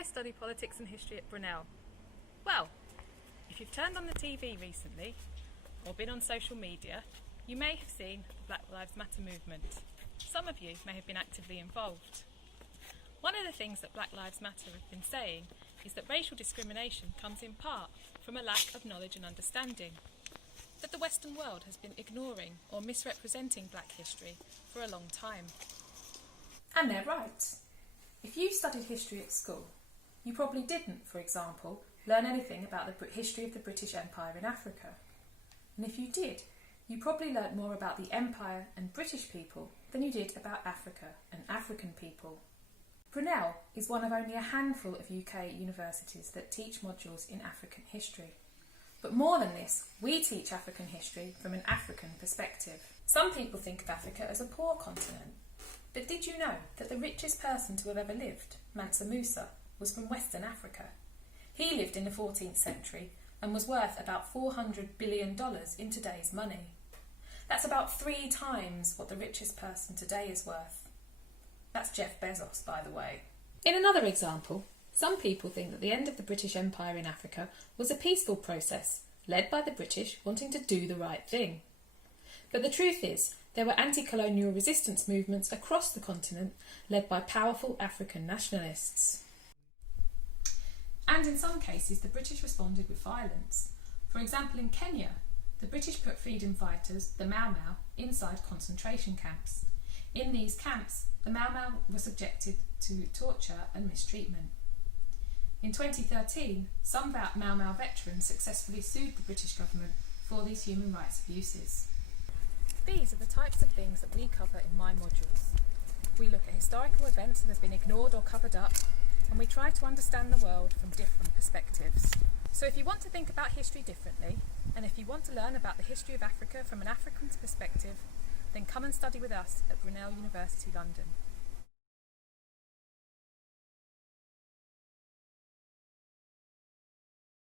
I study politics and history at Brunel. Well, if you've turned on the TV recently or been on social media, you may have seen the Black Lives Matter movement. Some of you may have been actively involved. One of the things that Black Lives Matter have been saying is that racial discrimination comes in part from a lack of knowledge and understanding, that the Western world has been ignoring or misrepresenting black history for a long time. And they're right. If you studied history at school, you probably didn't, for example, learn anything about the history of the British Empire in Africa. And if you did, you probably learnt more about the Empire and British people than you did about Africa and African people. Brunel is one of only a handful of UK universities that teach modules in African history. But more than this, we teach African history from an African perspective. Some people think of Africa as a poor continent. But did you know that the richest person to have ever lived, Mansa Musa, was from Western Africa? He lived in the 14th century and was worth about $400 billion in today's money. That's about 3 times what the richest person today is worth. That's Jeff Bezos, by the way. In another example, some people think that the end of the British Empire in Africa was a peaceful process, led by the British wanting to do the right thing. But the truth is, there were AntiColonial Resistance movements across the continent led by powerful African nationalists. And in some cases, the British responded with violence. For example, in Kenya, the British put freedom fighters, the Mau Mau, inside concentration camps. In these camps, the Mau Mau were subjected to torture and mistreatment. In 2013, some Mau Mau veterans successfully sued the British government for these human rights abuses. These are the types of things that we cover in my modules. We look at historical events that have been ignored or covered up, and we try to understand the world from different perspectives. So if you want to think about history differently, and if you want to learn about the history of Africa from an African perspective, then come and study with us at Brunel University London.